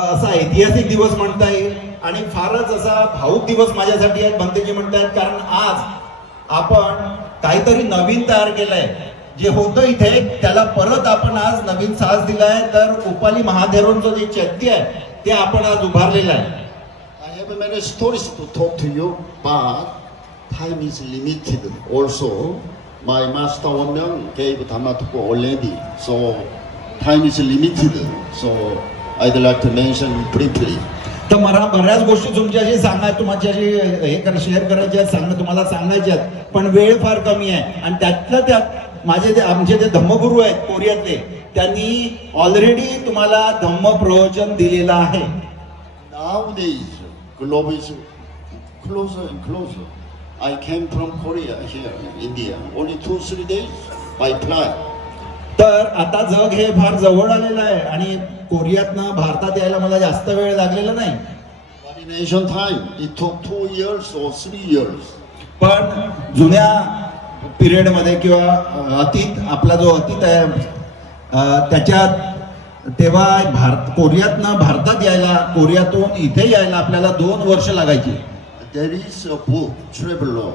असा ऐतिहासिक दिवस म्हणता येईल आणि फारच असा भावुक दिवस माझ्यासाठी आहे भंतेजी म्हणतात, कारण आज आपण काहीतरी नवीन तयार केलंय. जे होतं इथे त्याला परत आपण आज नवीन साज दिलाय. तर उपाली महादेवांचं जे चैत्य आहे ते आपण आज उभारलेलं आहे. I have many stories to talk to you, but time is limited. Also, my master Wonmyeong gave Dhamma talk already, so time is limited. So I'd like to mention briefly. तर मला बऱ्याच गोष्टी तुमच्याशी तुमच्याशी शेअर करायच्या आहेत, तुम्हाला सांगायच्या आहेत, पण वेळ फार कमी आहे. आणि त्यातल्या त्यात आमचे जे धम्मगुरू आहेत कोरियातले, त्यांनी ऑलरेडी तुम्हाला धम्म प्रवचन दिलेलं आहे. Nowadays, globe is closer and closer. I came from Korea here in India only 2-3 days by flight. तर आता जग हे फार जवळ आलेलं आहे आणि कोरियातनं भारतात यायला मला जास्त वेळ लागलेला नाही. But in ancient time, it took 2 years or 3 years. पण जुन्या पिरियड मध्ये किंवा आपला जो अतीत आहे त्याच्यात तेव्हा कोरियातनं भारतात यायला, कोरियातून इथे यायला आपल्याला 2 वर्ष लागायची. There is a book, traveler,